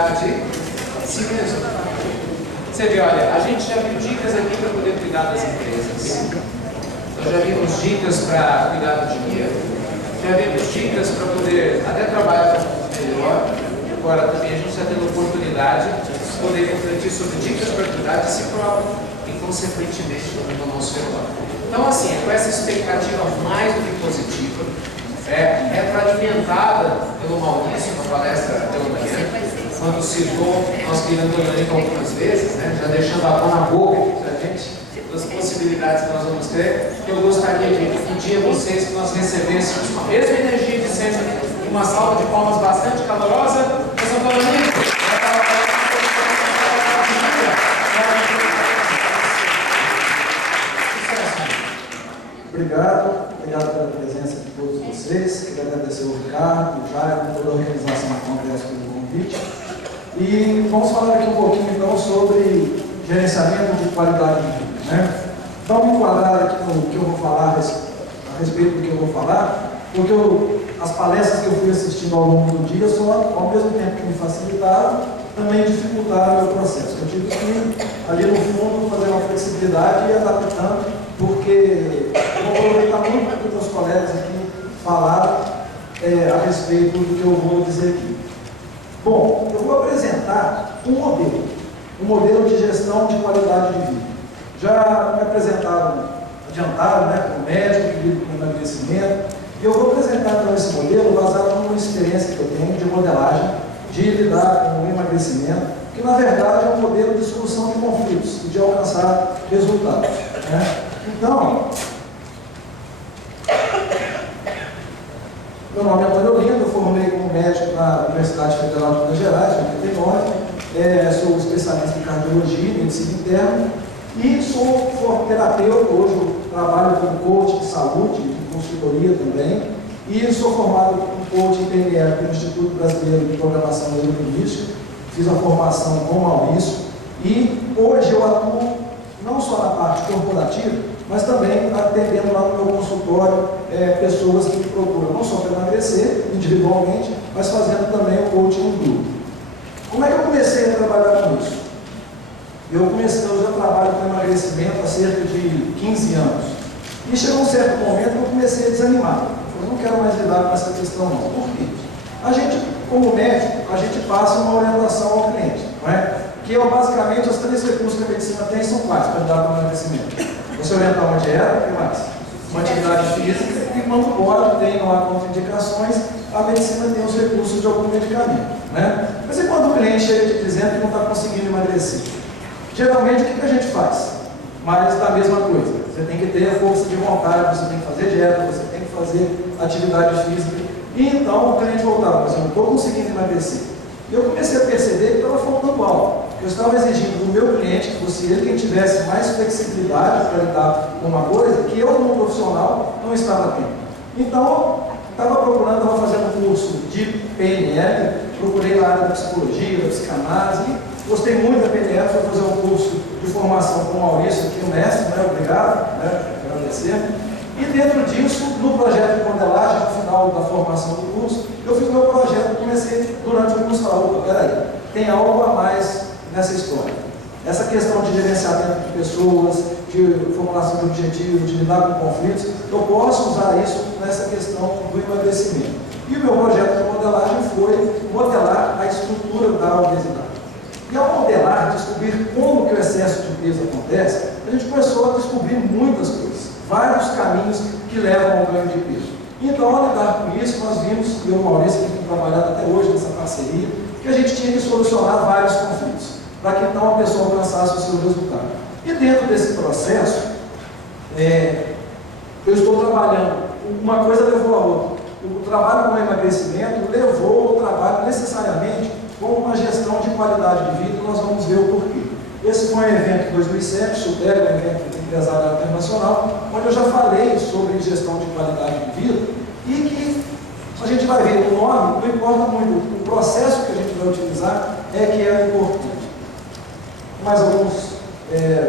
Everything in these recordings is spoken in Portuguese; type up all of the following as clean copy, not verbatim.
produtividade aí? Sim mesmo. Você vê, olha, a gente já viu dicas aqui para poder cuidar das empresas. Nós já vimos dicas para cuidar do dinheiro. Já vimos dicas para poder até trabalhar melhor. Agora também a gente está tendo oportunidade de poder refletir sobre dicas para cuidar de si próprio e, consequentemente, do nosso redor. Então, assim, com essa expectativa mais do que positiva, alimentada pelo Maurício na palestra pela manhã, quando citou nosso querido Antônio algumas vezes, né, já deixando a mão na boca para a gente, das possibilidades que nós vamos ter, eu gostaria de pedir a vocês que nós recebêssemos com a mesma energia de sempre, uma salva de palmas bastante calorosa. Obrigado pela presença de todos vocês. Quero agradecer ao Ricardo, o Jair, toda a organização do Congresso pelo convite. E vamos falar aqui um pouquinho então sobre gerenciamento de qualidade de vida, né? Vamos enquadrar aqui no que eu vou falar a respeito do que eu vou falar, porque as palestras que eu fui assistindo ao longo do dia só, ao mesmo tempo que me facilitaram, também dificultaram o meu processo. Eu tive que, ali no fundo, fazer uma flexibilidade e ir adaptando, porque eu vou aproveitar muito o que os colegas aqui falaram a respeito do que eu vou dizer aqui. Bom, eu vou apresentar um modelo de gestão de qualidade de vida. Já me apresentaram, adiantaram, né, como médico que lida com emagrecimento, e eu vou apresentar então esse modelo baseado numa experiência que eu tenho de modelagem, de lidar com o emagrecimento, que na verdade é um modelo de solução de conflitos e de alcançar resultados, né? Então, meu nome é Antônio Lindo, eu formei como médico na Universidade Federal de Minas Gerais, em 89, sou especialista em cardiologia e medicina interna e sou terapeuta. Hoje eu trabalho como coach de saúde, de consultoria também, e sou formado como coach em PNL pelo Instituto Brasileiro de Programação Neurolinguística, fiz a formação com o Maurício e hoje eu atuo não só na parte corporativa, mas também atendendo lá no meu consultório pessoas que me procuram, não só para emagrecer individualmente, mas fazendo também o coaching no grupo. Como é que eu comecei a trabalhar com isso? Eu já trabalho com emagrecimento há cerca de 15 anos. E chegou um certo momento que eu comecei a desanimar. Eu não quero mais lidar com essa questão não. Por quê? A gente, como médico, a gente passa uma orientação ao cliente, não é? Que basicamente os 3 recursos que a medicina tem são quais para lidar com o emagrecimento? Você orientar uma dieta, o que mais? Uma atividade física, e quando pode, tem lá contraindicações, a medicina tem os recursos de algum medicamento, né? Mas e quando o cliente chega te dizendo que não está conseguindo emagrecer? Geralmente o que a gente faz? Mais da mesma coisa. Você tem que ter a força de vontade, você tem que fazer dieta, você tem que fazer atividade física. E então o cliente voltava, mas eu não estou conseguindo emagrecer. E eu comecei a perceber que estava faltando algo. Eu estava exigindo do meu cliente que fosse ele quem tivesse mais flexibilidade para lidar com uma coisa que eu, como profissional, não estava tendo. Então, estava procurando, estava fazendo um curso de PNL, procurei na área da psicologia, da psicanálise, gostei muito da PNL, fui fazer um curso de formação com o Maurício, aqui o mestre, né? Obrigado, né? Agradecer. E dentro disso, no projeto de modelagem, no final da formação do curso, eu fiz meu projeto, comecei durante o curso a falar, opa, peraí, tem algo a mais nessa história. Essa questão de gerenciamento de pessoas, de formulação de objetivos, de lidar com conflitos, eu posso usar isso nessa questão do emagrecimento. E o meu projeto de modelagem foi modelar a estrutura da obesidade. E ao modelar, descobrir como que o excesso de peso acontece, a gente começou a descobrir muitas coisas, vários caminhos que levam ao ganho de peso. Então, ao lidar com isso, nós vimos, eu e o Maurício, que tem trabalhado até hoje nessa parceria, que a gente tinha que solucionar vários conflitos, para que então a pessoa alcançasse o seu resultado. E dentro desse processo, eu estou trabalhando, uma coisa levou a outra. O trabalho com emagrecimento levou ao trabalho necessariamente com uma gestão de qualidade de vida, e nós vamos ver o porquê. Esse foi um evento em 2007, Super, um evento empresarial internacional, onde eu já falei sobre gestão de qualidade de vida, e que a gente vai ver, o nome não importa muito, o processo que a gente vai utilizar é que é importante. Mais alguns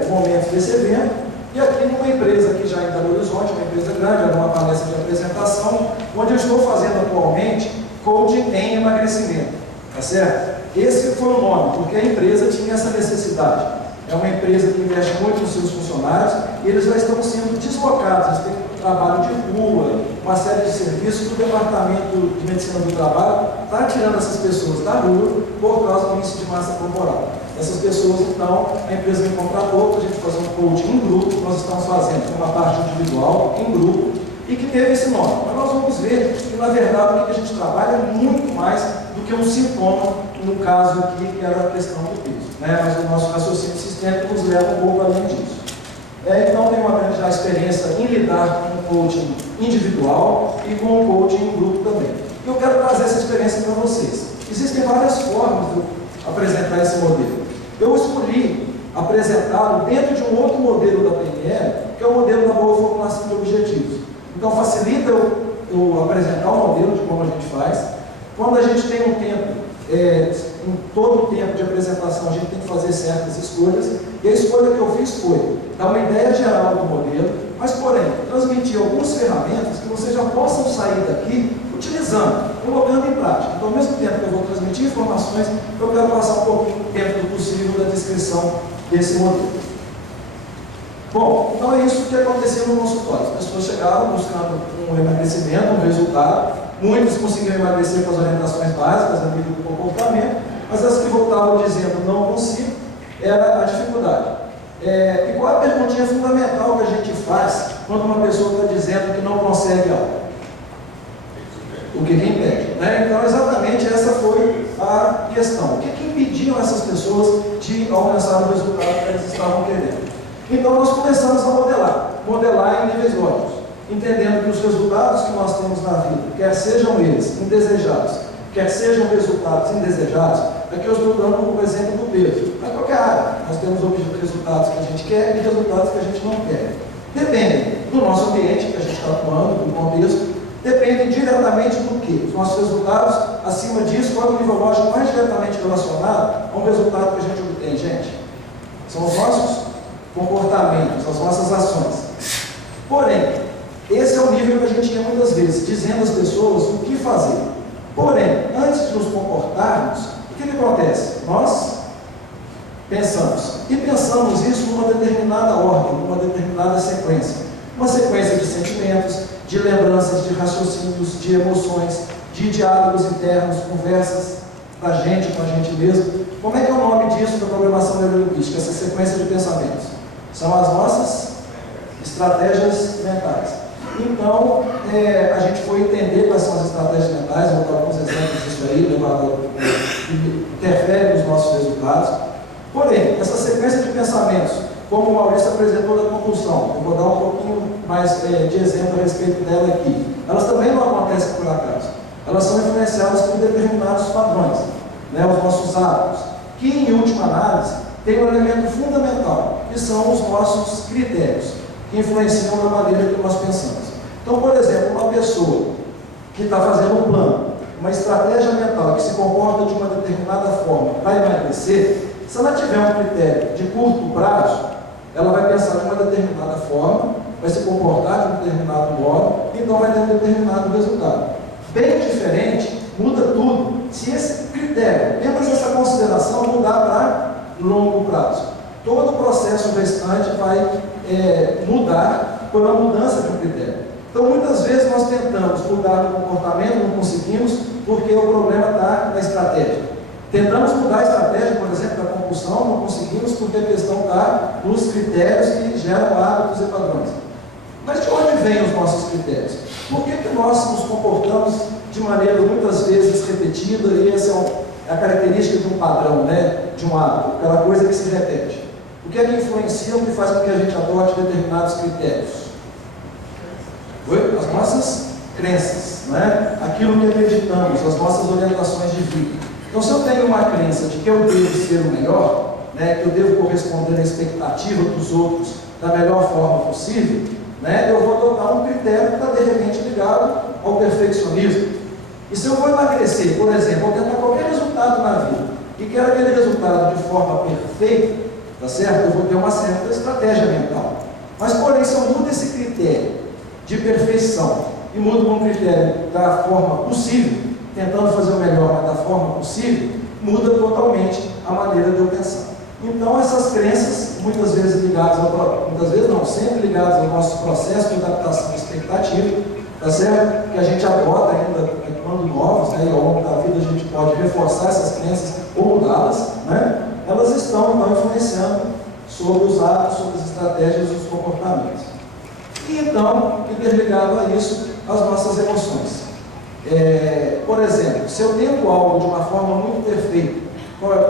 momentos desse evento, e aqui numa empresa que já em Belo Horizonte, uma empresa grande, era uma palestra de apresentação, onde eu estou fazendo atualmente coaching em emagrecimento. Tá certo? Esse foi o nome, porque a empresa tinha essa necessidade. É uma empresa que investe muito nos seus funcionários e eles já estão sendo deslocados, eles têm trabalho de rua, uma série de serviços do Departamento de Medicina do Trabalho, está tirando essas pessoas da rua por causa do índice de massa corporal. Essas pessoas, então, a empresa me contratou para a gente fazer um coaching em grupo, nós estamos fazendo uma parte individual, em grupo, e que teve esse nome. Mas nós vamos ver que, na verdade, o que a gente trabalha é muito mais do que um sintoma, no caso aqui, que era a questão do peso. Mas o nosso raciocínio sistêmico nos leva um pouco além disso. Então, tenho uma grande experiência em lidar com o coaching individual e com o coaching em grupo também. Eu quero trazer essa experiência para vocês. Existem várias formas de apresentar esse modelo. Eu escolhi apresentá-lo dentro de um outro modelo da PNL, que é o modelo da boa formulação de objetivos. Então, facilita eu apresentar o modelo de como a gente faz. Quando a gente tem um tempo, em todo o tempo de apresentação, a gente tem que fazer certas escolhas, e a escolha que eu fiz foi dar uma ideia geral do modelo, mas, porém, transmitir algumas ferramentas que vocês já possam sair daqui utilizando, colocando em prática. Então, ao mesmo tempo que eu vou transmitir informações, eu quero passar um pouquinho, dentro do possível, da descrição desse modelo. Bom, então é isso que aconteceu no consultório. As pessoas chegavam buscando um emagrecimento, um resultado. Muitos conseguiram emagrecer com as orientações básicas, a nível do comportamento, mas as que voltavam dizendo não consigo, era a dificuldade. E qual é a perguntinha fundamental que a gente faz quando uma pessoa está dizendo que não consegue algo? O que impede? Então, exatamente essa foi a questão. O que impediu essas pessoas de alcançar o resultado que elas estavam querendo? Então, nós começamos a modelar em níveis lógicos, entendendo que os resultados que nós temos na vida, quer sejam eles indesejados, quer sejam resultados indesejados, aqui eu estou dando o exemplo do peso. Mas qualquer área, nós temos resultados que a gente quer e resultados que a gente não quer. Dependem do nosso ambiente que a gente está atuando, do contexto, dependem diretamente do que? Os nossos resultados, acima disso, qual é o nível lógico mais diretamente relacionado a um resultado que a gente obtém, gente? São os nossos comportamentos, as nossas ações. Porém, esse é o nível que a gente ia muitas vezes, dizendo às pessoas o que fazer. Porém, antes de nos comportarmos, o que acontece? Nós pensamos, e pensamos isso numa determinada ordem, numa determinada sequência. Uma sequência de sentimentos, de lembranças, de raciocínios, de emoções, de diálogos internos, conversas da gente com a gente mesmo. Como é que é o nome disso da programação neurolinguística, essa sequência de pensamentos? São as nossas estratégias mentais. Então, a gente foi entender quais são as estratégias mentais, vou dar alguns exemplos disso aí, que interferem nos nossos resultados. Porém, essa sequência de pensamentos, como o Maurício apresentou da compulsão, eu vou dar um pouquinho mais de exemplo a respeito dela aqui. Elas também não acontecem por acaso. Elas são influenciadas por determinados padrões, os nossos hábitos, que, em última análise, tem um elemento fundamental, que são os nossos critérios, que influenciam na maneira que nós pensamos. Então, por exemplo, uma pessoa que está fazendo um plano, uma estratégia mental que se comporta de uma determinada forma para emagrecer, se ela tiver um critério de curto prazo, ela vai pensar de uma determinada forma, vai se comportar de um determinado modo, então vai ter um determinado resultado. Bem diferente, muda tudo, se esse critério, apenas essa consideração, mudar para longo prazo. Todo o processo restante vai mudar por uma mudança de um critério. Então, muitas vezes nós tentamos mudar o comportamento, não conseguimos, porque o problema está na estratégia. Tentamos mudar a estratégia, por exemplo, da compulsão, não conseguimos, porque a questão está nos critérios que geram hábitos e padrões. Mas de onde vêm os nossos critérios? Por que nós nos comportamos de maneira muitas vezes repetida, e essa é a característica de um padrão, de um hábito, aquela coisa que se repete? O que é que influencia, o que faz com que a gente adote determinados critérios? As nossas crenças, aquilo que acreditamos, as nossas orientações de vida. Então, se eu tenho uma crença de que eu devo ser o melhor, que eu devo corresponder à expectativa dos outros da melhor forma possível, eu vou adotar um critério que está de repente ligado ao perfeccionismo. E se eu vou emagrecer, por exemplo, ou tentar qualquer resultado na vida, e quero aquele resultado de forma perfeita, tá certo? Eu vou ter uma certa estratégia mental. Mas, porém, se eu mudo esse critério de perfeição e mudo um critério da forma possível, tentando fazer o melhor, mas da forma possível, muda totalmente a maneira de eu pensar. Então, essas crenças, muitas vezes ligadas muitas vezes não, sempre ligadas ao nosso processo de adaptação expectativa, tá certo? Que a gente adota ainda quando novos, né? E ao longo da vida a gente pode reforçar essas crenças ou mudá-las, né? Elas estão então influenciando sobre os hábitos, sobre as estratégias e os comportamentos. E então, interligado a isso, as nossas emoções. Por exemplo, se eu tento algo de uma forma muito perfeita,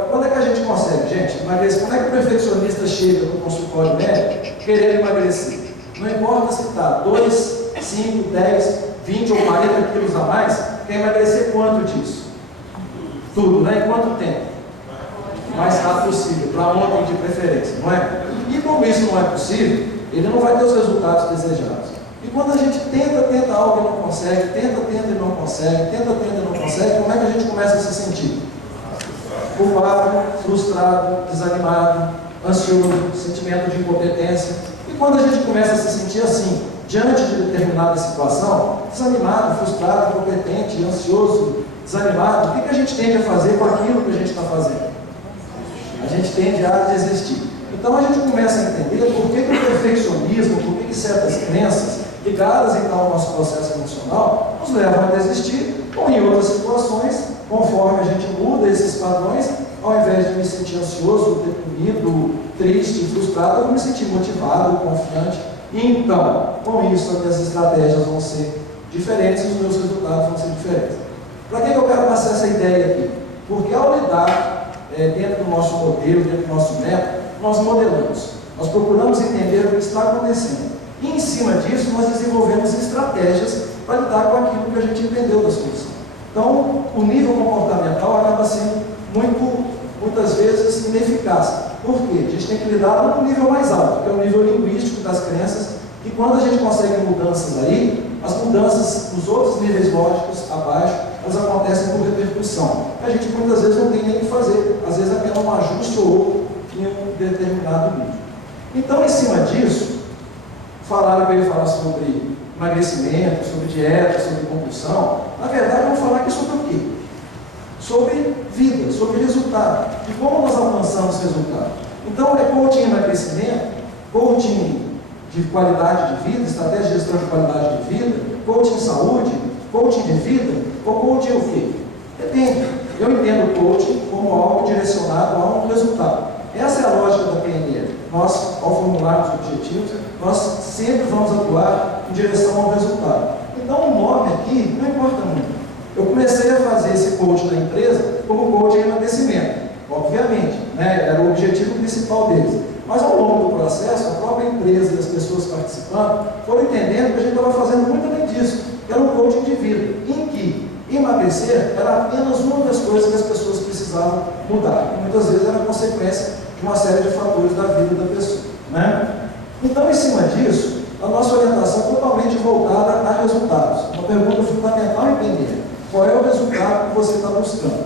quando é que a gente consegue, gente, emagrecer? Quando é que o perfeccionista chega no consultório médico querendo emagrecer? Não importa se está 2, 5, 10, 20 ou 40 quilos a mais, quer emagrecer quanto disso? Tudo, né? Em quanto tempo? O mais rápido possível, para ontem de preferência, não é? E como isso não é possível, ele não vai ter os resultados desejados. E quando a gente tenta algo e não consegue, tenta e não consegue, tenta e não consegue, como é que a gente começa a se sentir? Culpado, frustrado, desanimado, ansioso, sentimento de incompetência. E quando a gente começa a se sentir assim, diante de determinada situação, desanimado, frustrado, incompetente, ansioso, desanimado, o que a gente tende a fazer com aquilo que a gente está fazendo? A gente tende a desistir. Então a gente começa a entender por que o perfeccionismo, por que certas crenças ligadas então ao nosso processo emocional nos levam a desistir, ou em outras situações, conforme a gente muda esses padrões, ao invés de me sentir ansioso, deprimido, triste, frustrado, eu me sentir motivado, confiante. E então, com isso, as minhas estratégias vão ser diferentes e os meus resultados vão ser diferentes. Para que eu quero passar essa ideia aqui? Porque ao lidar dentro do nosso modelo, dentro do nosso método, nós modelamos, nós procuramos entender o que está acontecendo. E em cima disso, nós desenvolvemos estratégias para lidar com aquilo que a gente entendeu da solução. Então, o nível comportamental acaba sendo muitas vezes ineficaz. Por quê? A gente tem que lidar com um nível mais alto, que é o nível linguístico das crenças, e quando a gente consegue mudanças aí, as mudanças nos outros níveis lógicos abaixo, elas acontecem por repercussão. A gente muitas vezes não tem nem o que fazer, às vezes apenas um ajuste ou outro em um determinado nível. Então, em cima disso, falaram que eu ia falar sobre emagrecimento, sobre dieta, sobre compulsão. Na verdade, eu vou falar aqui sobre o quê? Sobre vida, sobre resultado, de como nós alcançamos resultado. Então, é coaching em emagrecimento, coaching de qualidade de vida, estratégia de gestão de qualidade de vida, coaching em saúde, coaching de vida, ou coaching o quê? Depende. Eu entendo o coaching como algo direcionado a um resultado. Essa é a lógica da PNL. Nós, ao formularmos objetivos, nós sempre vamos atuar em direção ao resultado. Então, o nome aqui não importa muito. Eu comecei a fazer esse coaching da empresa como coaching em emagrecimento, obviamente, né? Era o objetivo principal deles. Mas ao longo do processo, a própria empresa e as pessoas participando foram entendendo que a gente estava fazendo muito além disso, que era um coaching de vida, em que emagrecer era apenas uma das coisas que as pessoas precisavam mudar. E muitas vezes era consequência de uma série de fatores da vida da pessoa, né? Então, em cima disso, a nossa orientação é totalmente voltada a resultados. Uma pergunta fundamental em PNL: qual é o resultado que você está buscando?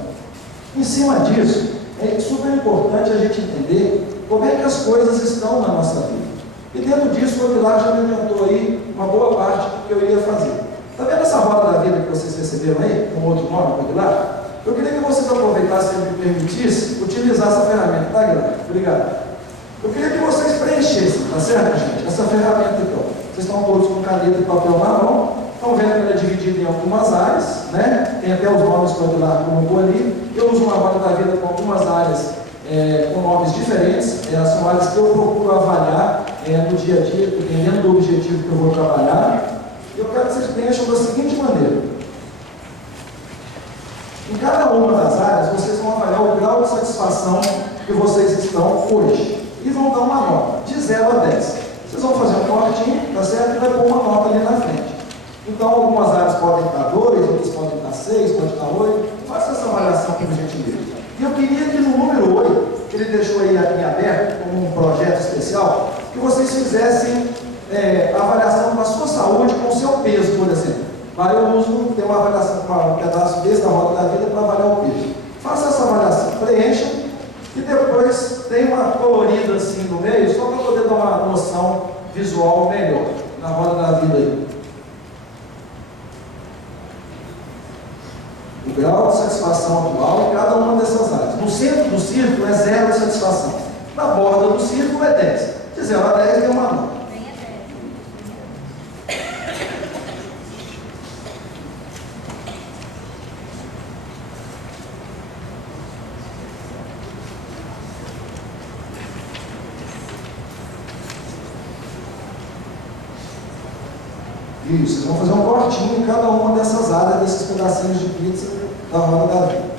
Em cima disso, é super importante a gente entender como é que as coisas estão na nossa vida. E dentro disso, o Pilar já me adiantou aí uma boa parte do que eu iria fazer. Está vendo essa roda da vida que vocês receberam aí, com outro nome, Pilar? Eu queria que vocês aproveitassem, se me permitisse, utilizar essa ferramenta, tá, Guilherme? Obrigado. Eu queria que vocês preenchessem, tá certo, gente? Essa ferramenta aqui, ó. Vocês estão todos com caneta e papel na mão. Estão vendo que ela é dividida em algumas áreas, né? Tem até os nomes que o Pilar colocou ali. Eu uso uma roda da vida com algumas áreas com nomes diferentes. São áreas que eu procuro avaliar no dia a dia, dependendo do objetivo que eu vou trabalhar. Eu quero que vocês preencham da seguinte maneira. Em cada uma das áreas, vocês vão avaliar o grau de satisfação que vocês estão hoje. E vão dar uma nota, de 0 a 10. Vocês vão fazer um cortinho, tá certo? E vai pôr uma nota ali na frente. Então, algumas áreas podem estar 2, outras podem estar 6, pode estar 8. Faça essa avaliação por gentileza. E eu queria que no número 8, que ele deixou aí em aberto, como um projeto especial, que vocês fizessem a avaliação da sua saúde com o seu peso, por exemplo. Aí eu uso, tem uma avaliação, um pedaço desse da roda da vida para avaliar o peso. Faça essa avaliação, preencha e depois tem uma colorida assim no meio, só para poder dar uma noção visual melhor na roda da vida aí. O satisfação atual em cada uma dessas áreas. No centro do círculo é 0 de satisfação. Na borda do círculo é 10. De 0 a 10 tem uma nota. Isso, vocês vão fazer um cortinho em cada uma dessas áreas, desses pedacinhos de pizza da roda da vida.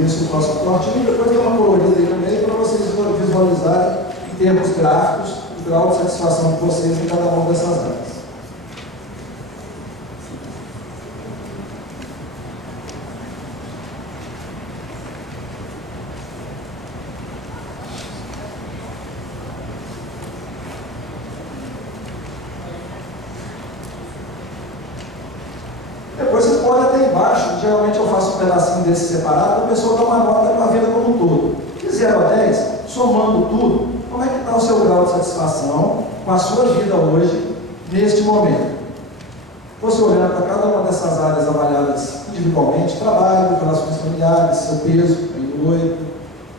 Isso, o próximo cortinho, depois tem uma colorida aí no meio para vocês visualizarem em termos gráficos o grau de satisfação de vocês em cada uma dessas áreas. Depois você pode até embaixo, geralmente eu faço um pedacinho desse separado, para a pessoa dar uma nota para a vida como um todo. De 0 a 10, somando tudo, como é que está o seu grau de satisfação com a sua vida hoje, neste momento? Você olhando para cada uma dessas áreas avaliadas individualmente, trabalho, relações familiares, seu peso, aí noite,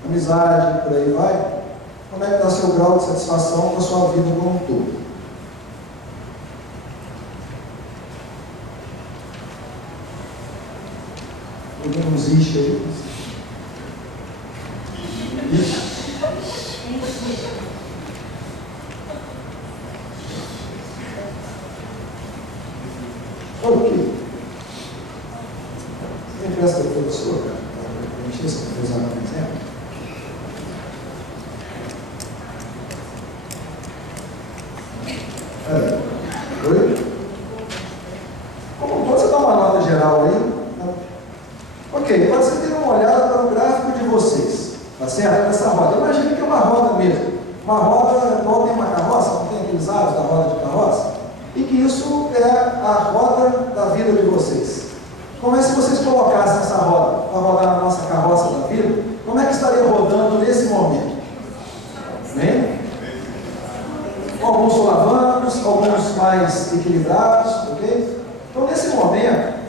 amizade, por aí vai, como é que está o seu grau de satisfação com a sua vida como um todo? Uns ixi aí. Ixi. Ok. Você me empresta para o professor, cara? Para mexer essa coisa no exemplo? Oi? Como você dá uma nota geral aí? Ok, pode ser ter uma olhada para o gráfico de vocês, tá certo? Essa roda, imagina que é uma roda mesmo. Uma roda, igual tem uma carroça, não tem aqueles aros da roda de carroça? E que isso é a roda da vida de vocês. Como é se vocês colocassem essa roda para rodar na nossa carroça da vida? Como é que estaria rodando nesse momento? Bem? Alguns solavancos, alguns mais equilibrados, ok? Então, nesse momento,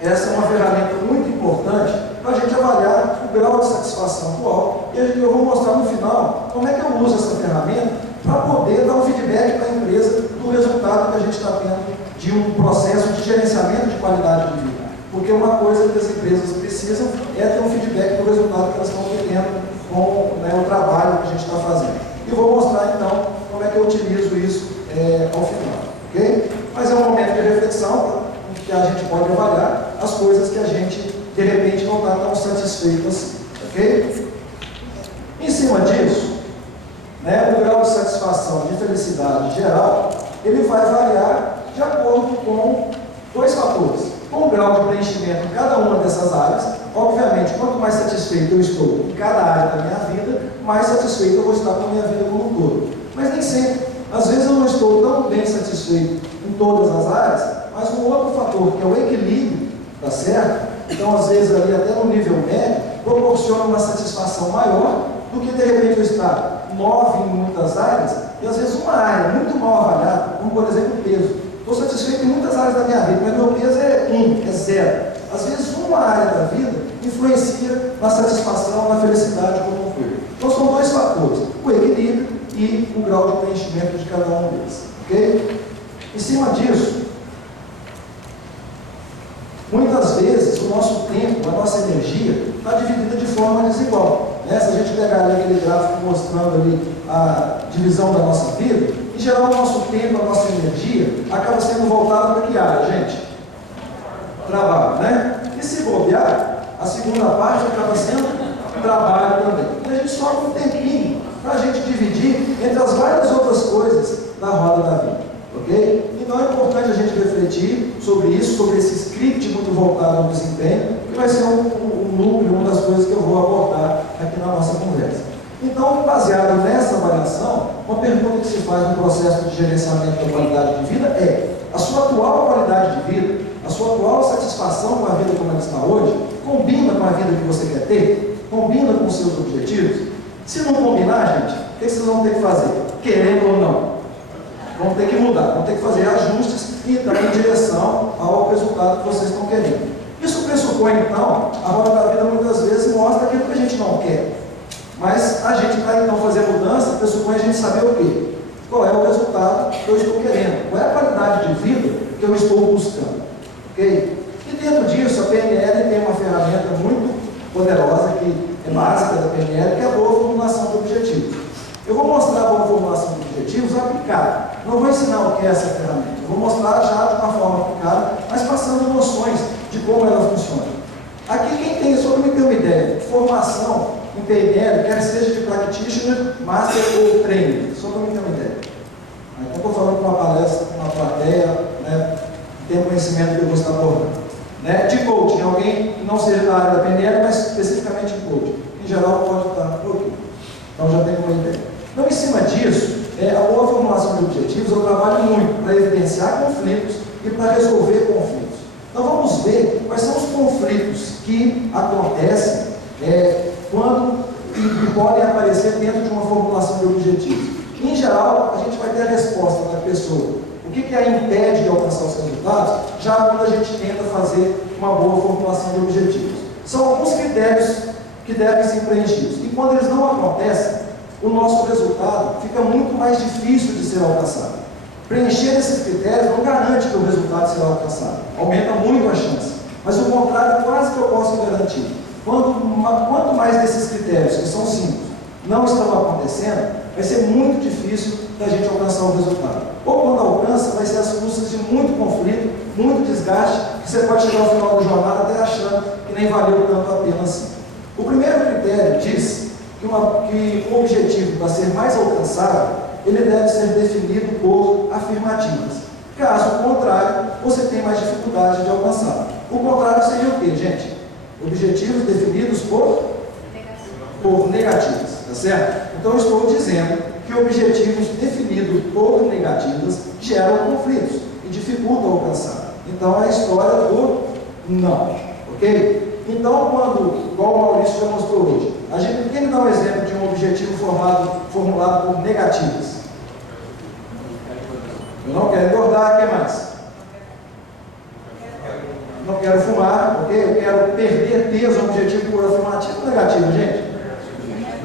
essa é uma ferramenta muito importante para a gente avaliar o grau de satisfação atual. E eu vou mostrar no final como é que eu uso essa ferramenta para poder dar um feedback para a empresa do resultado que a gente está tendo de um processo de gerenciamento de qualidade de vida. Porque uma coisa que as empresas precisam é ter um feedback do resultado que elas estão tendo com, né, o trabalho que a gente está fazendo. E vou mostrar então como é que eu utilizo isso ao final. Ok? Mas é um momento de reflexão que a gente pode avaliar as coisas que a gente de repente não está tão satisfeitas, ok? Em cima disso, né, o grau de satisfação, de felicidade geral, ele vai variar de acordo com dois fatores. Com o grau de preenchimento em cada uma dessas áreas, obviamente, quanto mais satisfeito eu estou em cada área da minha vida, mais satisfeito eu vou estar com a minha vida como um todo. Mas nem sempre. Às vezes eu não estou tão bem satisfeito em todas as áreas, mas um outro fator, que é o equilíbrio, tá certo? Então, às vezes, ali até no nível médio, proporciona uma satisfação maior do que, de repente, eu estar 9 em muitas áreas, e às vezes uma área muito mal avaliada, como, por exemplo, o peso. Estou satisfeito em muitas áreas da minha vida, mas meu peso é 1, é 0. Às vezes, uma área da vida influencia na satisfação, na felicidade como um todo. Então, são dois fatores, o equilíbrio e o grau de preenchimento de cada um deles. Ok? Em cima disso, muitas vezes o nosso tempo, a nossa energia está dividida de forma desigual. Né? Se a gente pegar ali aquele gráfico mostrando ali a divisão da nossa vida, em geral o nosso tempo, a nossa energia acaba sendo voltada para que área, gente? Trabalho, né? E se bobear, a segunda parte acaba sendo trabalho também. E a gente sobra um tempinho para a gente dividir entre as várias outras coisas da roda da vida. Ok? Então, Então é importante a gente refletir sobre isso, sobre esse script muito voltado ao desempenho, que vai ser um núcleo, uma das coisas que eu vou abordar aqui na nossa conversa. Então, baseado nessa avaliação, uma pergunta que se faz no processo de gerenciamento da qualidade de vida é: a sua atual qualidade de vida, a sua atual satisfação com a vida como ela está hoje, combina com a vida que você quer ter? Combina com os seus objetivos? Se não combinar, gente, o que vocês vão ter que fazer? Querendo ou não? Vão ter que mudar, vão ter que fazer ajustes e entrar em direção ao resultado que vocês estão querendo. Isso pressupõe, então, a roda da vida muitas vezes mostra aquilo que a gente não quer. Mas a gente vai então fazer mudança, pressupõe a gente saber o quê? Qual é o resultado que eu estou querendo? Qual é a qualidade de vida que eu estou buscando? Ok? E dentro disso, a PNL tem uma ferramenta muito poderosa, que é básica da PNL, que é a boa formulação de objetivos. Eu vou mostrar a boa formulação de objetivos aplicada. Não vou ensinar o que é essa ferramenta. Eu vou mostrar já de uma forma aplicada, mas passando noções de como ela funciona. Aqui quem tem, só para me ter uma ideia, formação em PNL, quer seja de practitioner, master ou trainer, só para me ter uma ideia. Então estou falando com uma palestra, com uma plateia, né, que tem um conhecimento que eu vou estar abordando. Né? De coaching, alguém que não seja da área da PNL, mas especificamente em coaching. Em geral pode estar ok. Então já tem uma ideia. Então, em cima disso, a boa formulação de objetivos, eu trabalho muito para evidenciar conflitos e para resolver conflitos. Então vamos ver quais são os conflitos que acontecem quando e podem aparecer dentro de uma formulação de objetivos. Em geral, a gente vai ter a resposta da pessoa. O que a impede de alcançar os resultados? Já quando a gente tenta fazer uma boa formulação de objetivos. São alguns critérios que devem ser preenchidos. E quando eles não acontecem, o nosso resultado fica muito mais difícil de ser alcançado. Preencher esses critérios não garante que o resultado será alcançado. Aumenta muito a chance. Mas o contrário quase que eu posso garantir. Quanto mais desses critérios, que são 5, não estão acontecendo, vai ser muito difícil da gente alcançar o resultado. Ou quando alcança, vai ser às custas de muito conflito, muito desgaste, que você pode chegar ao final da jornada até achando que nem valeu tanto a pena assim. O primeiro critério diz que um objetivo, para ser mais alcançável, ele deve ser definido por afirmativas. Caso contrário, você tem mais dificuldade de alcançar. O contrário seria o quê, gente? Objetivos definidos por negativas, tá certo? Então, eu estou dizendo que objetivos definidos por negativas geram conflitos e dificultam alcançar. Então, é a história do não, ok? Então, igual o Maurício já mostrou hoje, quem me dá um exemplo de um objetivo formulado por negativas? Eu não quero engordar, o que mais? Não quero fumar, ok? Eu quero perder peso, é um objetivo por afirmativo ou negativo, gente?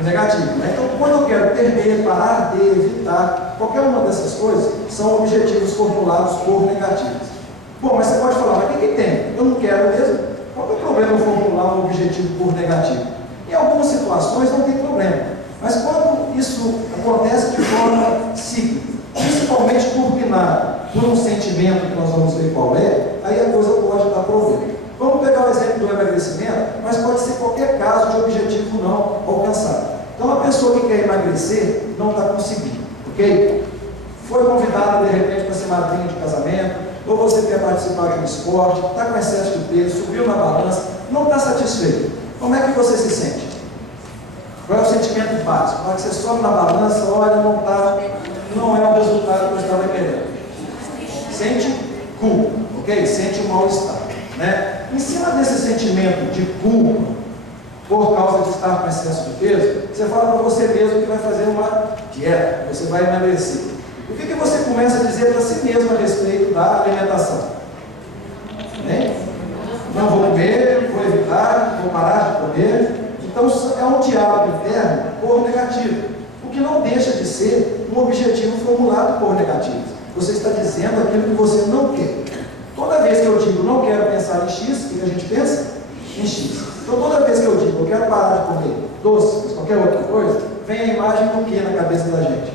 Negativo, né? Então, quando eu quero perder, parar de, evitar, qualquer uma dessas coisas, são objetivos formulados por negativos. Bom, mas você pode falar, mas o que tem? Eu não quero mesmo. Qual é o problema eu formular um objetivo por negativo? Em algumas situações não tem problema, mas quando isso acontece de forma cíclica, principalmente turbinado por um sentimento que nós vamos ver qual é, aí a coisa pode dar problema. Vamos pegar o exemplo do emagrecimento, mas pode ser qualquer caso de objetivo não alcançado. Então, a pessoa que quer emagrecer não está conseguindo, ok? Foi convidada de repente para ser madrinha de casamento, ou você quer participar de um esporte, está com excesso de peso, subiu na balança, não está satisfeito. Como é que você se sente? Qual é o sentimento básico? Quando você sobe na balança, olha, não é o resultado que eu estava querendo. Sente culpa, ok? Sente um mal-estar, né? Em cima desse sentimento de culpa, por causa de estar com excesso de peso, você fala para você mesmo que vai fazer uma dieta, você vai emagrecer. O que você começa a dizer para si mesmo a respeito da alimentação? Né? Não vou comer, vou evitar, vou parar de comer. Então é um diálogo interno por negativo, o que não deixa de ser um objetivo formulado por negativos. Você está dizendo aquilo que você não quer. Toda vez que eu digo não quero pensar em X, o que a gente pensa? Em X. Então toda vez que eu digo eu quero parar de comer doce, qualquer outra coisa, vem a imagem do que na cabeça da gente?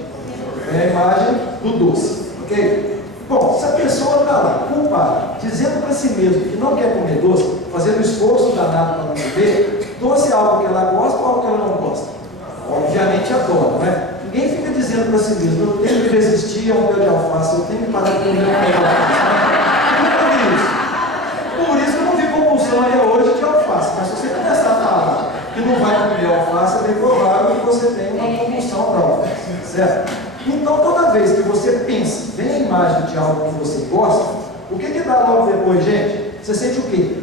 Vem a imagem do doce, ok? Bom, se a pessoa está lá, culpada, dizendo para si mesmo que não quer comer doce, fazendo esforço danado para não comer, doce é algo que ela gosta ou algo que ela não gosta? Obviamente adora, né? Ninguém fica dizendo para si mesmo, eu tenho que resistir ao pé de alface, eu tenho que parar de comer o pé de alface. Eu nunca vi isso. Por isso que eu não vi compulsão até hoje de alface. Mas se você começar a falar que não vai comer alface, é bem provável que você tenha uma compulsão para alface, certo? Então, toda vez que você pensa, vem a imagem de algo que você gosta, o que dá logo depois, gente? Você sente o quê?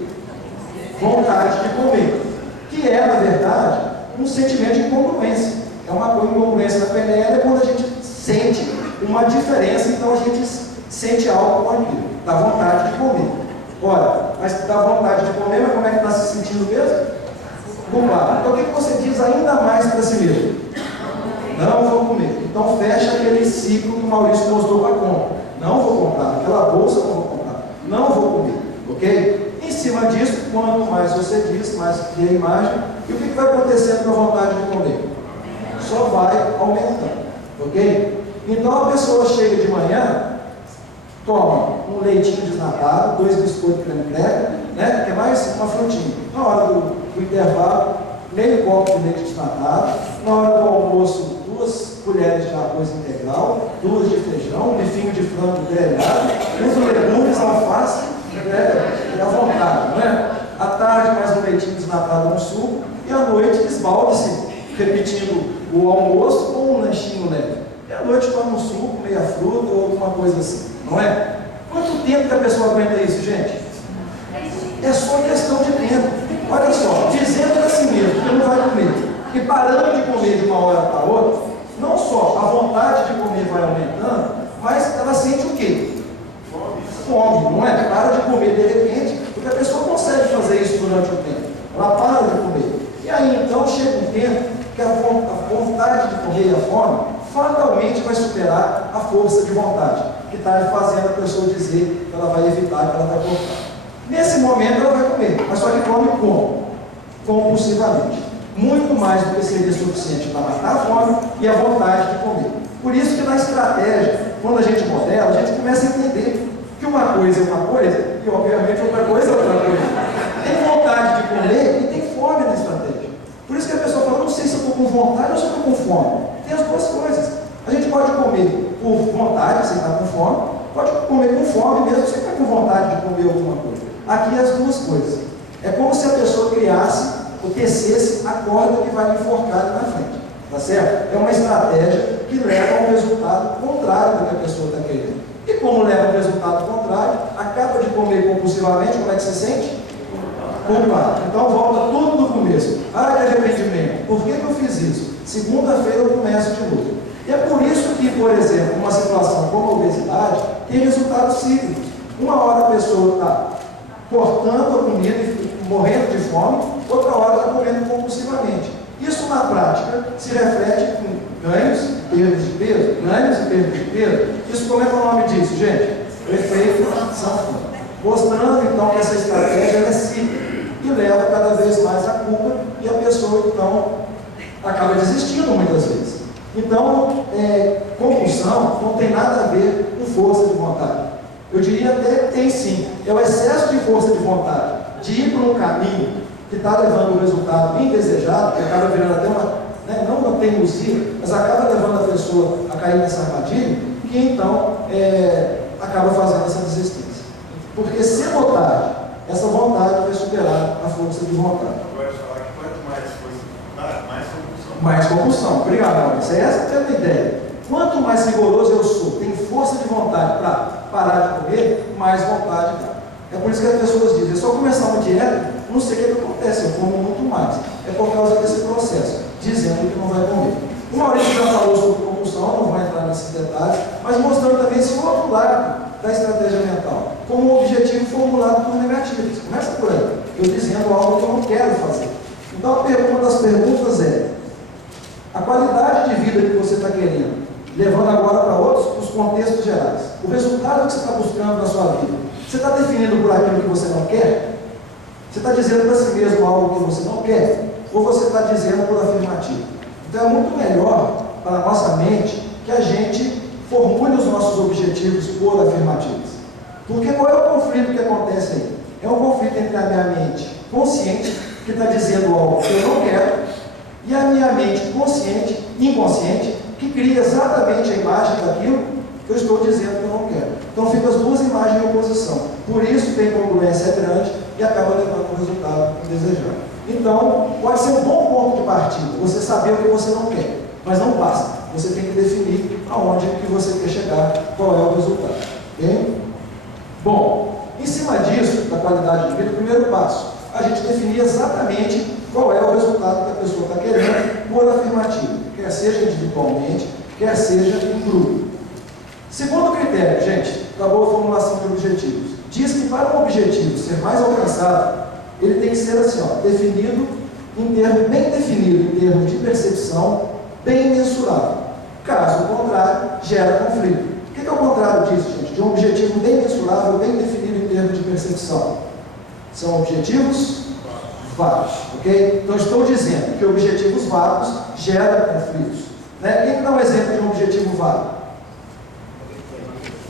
Vontade de comer. Que é, na verdade, um sentimento de incongruência. É uma incongruência na PNL, é quando a gente sente uma diferença, então a gente sente algo com aquilo. Dá vontade de comer. Ora, mas dá vontade de comer, mas como é que está se sentindo mesmo? Culpado. Então o que você diz ainda mais para si mesmo? Não vou comer. Então fecha aquele ciclo que o Maurício mostrou para a compra. Não vou comprar. Aquela bolsa não vou comprar. Não vou comer. Ok? Em cima disso, quanto mais você diz, mais cria a imagem. E o que vai acontecendo com a vontade de comer? Só vai aumentando. Ok? Então a pessoa chega de manhã, toma um leitinho desnatado, 2 biscoitos creme cracker, né? Que é mais uma frutinha. Na hora do intervalo, meio copo de leite desnatado. Na hora do almoço, 2 colheres de arroz integral, 2 de feijão, um bifinho de frango grelhado, uns legumes, alface, à vontade, não é? À tarde, mais um leitinho desnatado, um suco, e à noite, esbalde-se, repetindo o almoço com um lanchinho leve. E à noite, toma um suco, meia fruta ou alguma coisa assim, não é? Quanto tempo que a pessoa aguenta isso, gente? É só questão de tempo. Olha só, dizendo para si mesmo que não vai comer, e parando de comer de uma hora para outra, não só a vontade de comer vai aumentando, mas ela sente o quê? Fome, não é? Para de comer de repente, porque a pessoa consegue fazer isso durante um tempo. Ela para de comer. E aí então chega um tempo que a vontade de comer e a fome fatalmente vai superar a força de vontade, que está fazendo a pessoa dizer que ela vai evitar, que ela vai cortar. Nesse momento ela vai comer, mas só que come como? Compulsivamente. Muito mais do que seria suficiente para matar a fome e a vontade de comer. Por isso que na estratégia, quando a gente modela, a gente começa a entender que uma coisa é uma coisa e obviamente outra coisa é outra coisa. Tem vontade de comer e tem fome na estratégia. Por isso que a pessoa fala, não sei se eu estou com vontade ou se eu estou com fome. Tem as duas coisas. A gente pode comer por vontade, você está com fome, pode comer com fome mesmo, você está com vontade de comer alguma coisa. Aqui as duas coisas. É como se a pessoa criasse ou tecesse a corda que vai lhe enforcar ali na frente. Tá certo? É uma estratégia que leva a um resultado contrário do que a pessoa está querendo. E como leva a um resultado contrário, acaba de comer compulsivamente, como é que se sente? Culpado. Então volta tudo do começo. Ah, que arrependimento. Por que eu fiz isso? Segunda-feira eu começo de novo. E é por isso que, por exemplo, uma situação como a obesidade tem resultados cíclicos. Uma hora a pessoa está cortando a comida e morrendo de fome, outra hora está comendo compulsivamente. Isso na prática se reflete com ganhos, perdas de peso, ganhos e perdas de peso. Isso, como é que é o nome disso, gente? O efeito sanfona. Mostrando então que essa estratégia é cíclica e leva cada vez mais à culpa e a pessoa então acaba desistindo muitas vezes. Então, compulsão não tem nada a ver com força de vontade. Eu diria até que tem sim. É o excesso de força de vontade de ir por um caminho que está levando um resultado indesejado, que acaba virando até não uma teimosia, mas acaba levando a pessoa a cair nessa armadilha, que então acaba fazendo essa desistência. Porque cedo essa vontade vai superar a força de vontade. Agora, falar que quanto mais força de vontade, mais compulsão. Mais compulsão. Obrigado, Maurício. Essa é a ideia. Quanto mais rigoroso eu sou, tenho força de vontade para parar de comer, mais vontade dá. É por isso que as pessoas dizem, se eu começar uma dieta, não sei o que acontece, eu como muito mais. É por causa desse processo, dizendo que não vai comer. O Maurício já falou sobre compulsão, não vou entrar nesses detalhes, mas mostrando também esse outro lado da estratégia mental, como um objetivo formulado por negativos. Começa por aí, eu dizendo algo que eu não quero fazer. Então, uma das perguntas é, a qualidade de vida que você está querendo, levando agora para outros, os contextos gerais, o resultado que você está buscando na sua vida, você está definindo por aquilo que você não quer? Você está dizendo para si mesmo algo que você não quer? Ou você está dizendo por afirmativo? Então é muito melhor para a nossa mente que a gente formule os nossos objetivos por afirmativos. Porque qual é o conflito que acontece aí? É um conflito entre a minha mente consciente, que está dizendo algo que eu não quero, e a minha mente consciente, inconsciente, que cria exatamente a imagem daquilo que eu estou dizendo que eu não quero. Então fica as duas imagens em oposição. Por isso que a incongruência é grande e acaba levando um resultado indesejado. Então, pode ser um bom ponto de partida, você saber o que você não quer, mas não basta. Você tem que definir aonde que você quer chegar, qual é o resultado. Okay? Bom, em cima disso, da qualidade de vida, o primeiro passo, a gente definir exatamente qual é o resultado que a pessoa está querendo por afirmativa, quer seja individualmente, quer seja em grupo. Segundo critério, gente, da boa formulação de objetivos, diz que para um objetivo ser mais alcançado, ele tem que ser assim, ó, definido em termos, bem definido em termos de percepção, bem mensurável. Caso contrário, gera conflito. O que é o contrário disso, gente? De um objetivo bem mensurável, bem definido em termos de percepção. São objetivos vagos, ok? Então estou dizendo que objetivos vagos geram conflitos. Né? Quem dá um exemplo de um objetivo vago?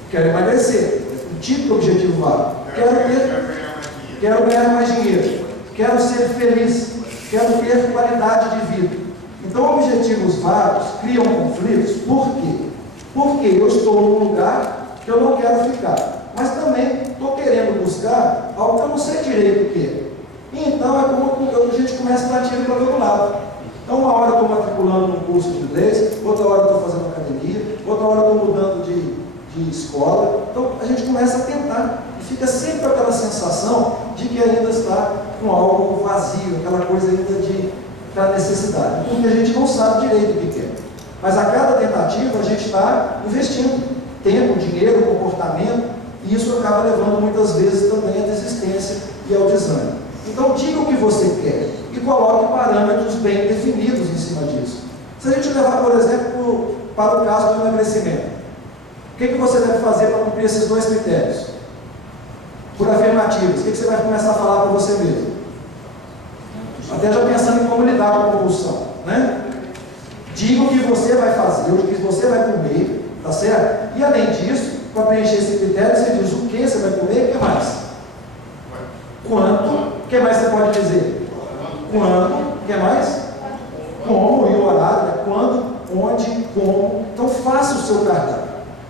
Quero emagrecer. Um tipo de objetivo vago. Quero ganhar mais dinheiro. Quero ser feliz. Quero ter qualidade de vida. Então, objetivos vagos criam conflitos. Por quê? Porque eu estou num lugar que eu não quero ficar. Mas também estou querendo buscar algo que eu não sei direito o que é. Então, é como a gente começa a dar tiro para todo lado. Então, uma hora eu estou matriculando num curso de inglês, outra hora eu estou fazendo academia, outra hora eu estou mudando de escola. Então, a gente começa a tentar e fica sempre aquela sensação de que ainda está com algo vazio, aquela coisa ainda da necessidade, porque a gente não sabe direito o que quer. Mas a cada tentativa a gente está investindo tempo, dinheiro, comportamento, e isso acaba levando muitas vezes também à desistência e ao desânimo. Então diga o que você quer e coloque parâmetros bem definidos em cima disso. Se a gente levar, por exemplo, para o caso do emagrecimento, o que você deve fazer para cumprir esses dois critérios? Por afirmativas, o que você vai começar a falar para você mesmo? Até já pensando em como lidar com a compulsão, né? Diga o que você vai fazer, o que você vai comer, tá certo? E além disso, para preencher esse critério, você diz o que você vai comer e o que mais? Quanto? O que mais você pode dizer? Quando? O que mais? Como e o horário, né? Quando, onde, como. Então faça o seu cardápio.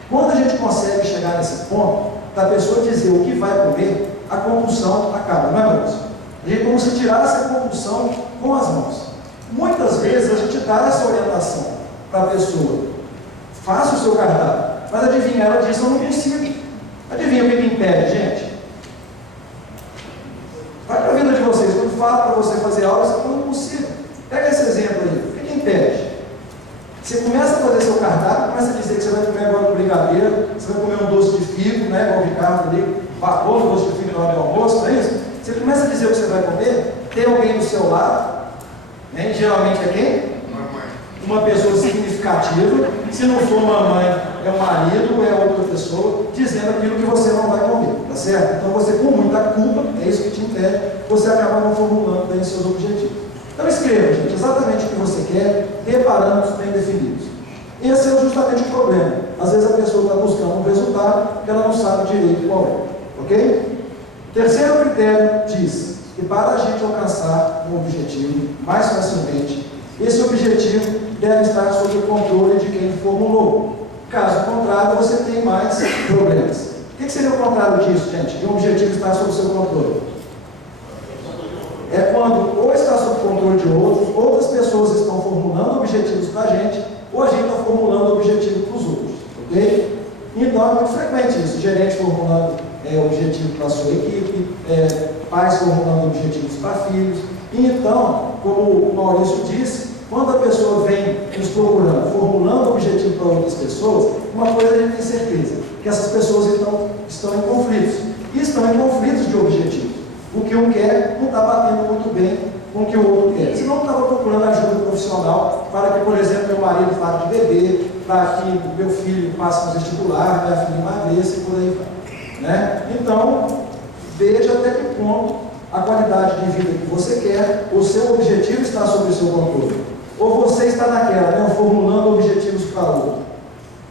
Quando a gente consegue chegar nesse ponto, da pessoa dizer o que vai comer, a compulsão acaba, não é, moço? É como se tirasse a compulsão com as mãos. Muitas vezes a gente dá essa orientação para a pessoa. Faça o seu cardápio. Mas adivinha, ela diz, eu não consigo. Adivinha o que me impede, gente? Vai para a vida de vocês. Quando falo para você fazer algo, você fala, eu não consigo. Pega esse exemplo aí. O que impede? Você começa a fazer seu cardápio, começa a dizer que você vai comer agora um brigadeiro, você vai comer um doce de figo, né? Igual o Ricardo ali, babou no doce de figo na hora do almoço, não é isso? Você começa a dizer o que você vai comer, tem alguém do seu lado, né? Geralmente é quem? Uma pessoa significativa. Se não for mamãe, é o marido, é outra pessoa, dizendo aquilo que você não vai comer, tá certo? Então você, com muita culpa, é isso que te impede, você acaba não formulando bem seus objetivos. Então escreva, gente, exatamente o que você quer, dê parâmetros bem definidos. Esse é justamente o problema. Às vezes a pessoa está buscando um resultado que ela não sabe direito qual é, ok? Terceiro critério diz que para a gente alcançar um objetivo mais facilmente, esse objetivo deve estar sob o controle de quem formulou. Caso contrário, você tem mais problemas. O que seria o contrário disso, gente? De um objetivo estar sob o seu controle? É quando ou está sob o controle de outros, outras pessoas estão formulando objetivos para a gente, ou a gente está formulando objetivos para os outros, ok? Então é muito frequente isso, gerente formulando objetivo para a sua equipe, pais formulando objetivos para filhos. E então, como o Maurício disse, quando a pessoa vem nos procurando, formulando objetivo para outras pessoas, uma coisa a gente tem certeza, que essas pessoas estão em conflitos, e estão em conflitos de objetivos. O que um quer não está batendo muito bem com o que o outro quer. Senão estava procurando ajuda profissional para que, por exemplo, meu marido pare de beber, para que meu filho passe no vestibular, minha filha emagreça e por aí vai. Né? Então, veja até que ponto a qualidade de vida que você quer, o seu objetivo está sob o seu controle. Ou você está naquela, né, formulando objetivos para o outro.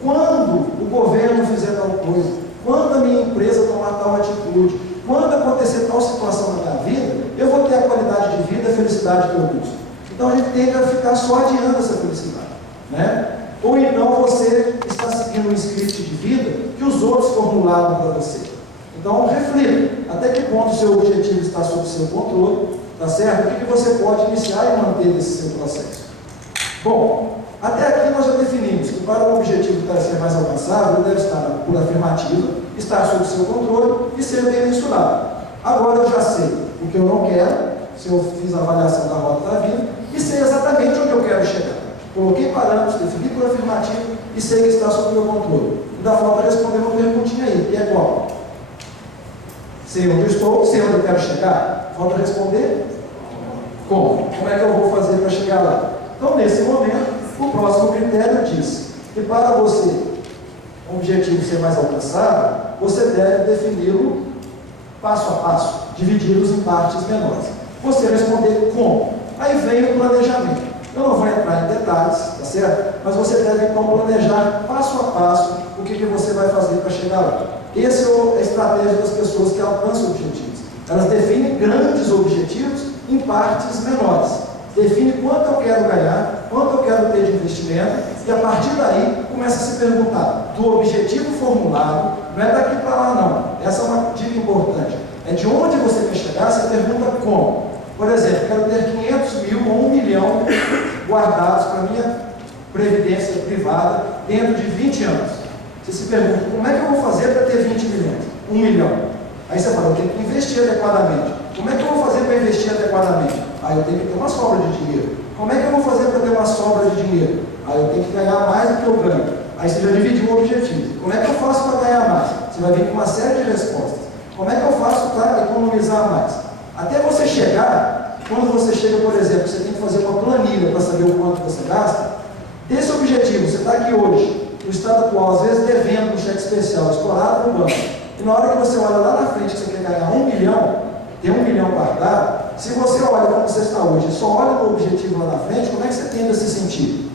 Quando o governo fizer tal coisa, quando a minha empresa tomar tal atitude, quando acontecer tal situação na minha vida, eu vou ter a qualidade de vida, a felicidade que eu busco. Então a gente tende a ficar só adiando essa felicidade, né? ou então você está seguindo um script de vida que os outros formularam para você. Então, reflita, até que ponto o seu objetivo está sob seu controle, tá certo? O que você pode iniciar e manter esse seu processo. Bom, até aqui nós já definimos que para o objetivo ser mais alcançável, ele deve estar por afirmativa, estar sob seu controle e ser bem mensurado. Agora eu já sei o que eu não quero, se eu fiz a avaliação da rota da vida, e sei exatamente onde eu quero chegar. Coloquei parâmetros, defini por afirmativo e sei que está sob meu controle. Ainda falta responder uma perguntinha aí, que é qual? Sei onde eu estou, sei onde eu quero chegar. Falta responder? Como? Como é que eu vou fazer para chegar lá? Então, nesse momento, o próximo critério diz que para você, o objetivo ser mais alcançável, você deve defini-lo passo a passo, dividi-los em partes menores. Você responder como? Aí vem o planejamento. Eu não vou entrar em detalhes, tá certo? Mas você deve então planejar passo a passo o que você vai fazer para chegar lá. Essa é a estratégia das pessoas que alcançam objetivos. Elas definem grandes objetivos em partes menores. Define quanto eu quero ganhar, quanto eu quero ter de investimento, e a partir daí começa a se perguntar do objetivo formulado, não é daqui para lá não, essa é uma dica importante, é de onde você quer chegar, você pergunta como. Por exemplo, quero ter 500 mil ou 1 milhão guardados para minha previdência privada dentro de 20 anos. Você se pergunta, como é que eu vou fazer para ter 20 milhões? 1 milhão. Aí você fala, eu tenho que investir adequadamente. Como é que eu vou fazer para investir adequadamente? Aí eu tenho que ter uma sobra de dinheiro. Como é que eu vou fazer para ter uma sobra de dinheiro? Aí eu tenho que ganhar mais do que eu ganho. Aí você já dividiu o objetivo. Como é que eu faço para ganhar mais? Você vai vir com uma série de respostas. Como é que eu faço para economizar mais? Até você chegar, quando você chega, por exemplo, você tem que fazer uma planilha para saber o quanto você gasta. Esse objetivo, você está aqui hoje, no estado atual, às vezes devendo um cheque especial, explorado no banco. E na hora que você olha lá na frente que você quer ganhar 1 milhão, ter 1 milhão guardado, se você olha como você está hoje, só olha o objetivo lá na frente, como é que você tende a se sentir?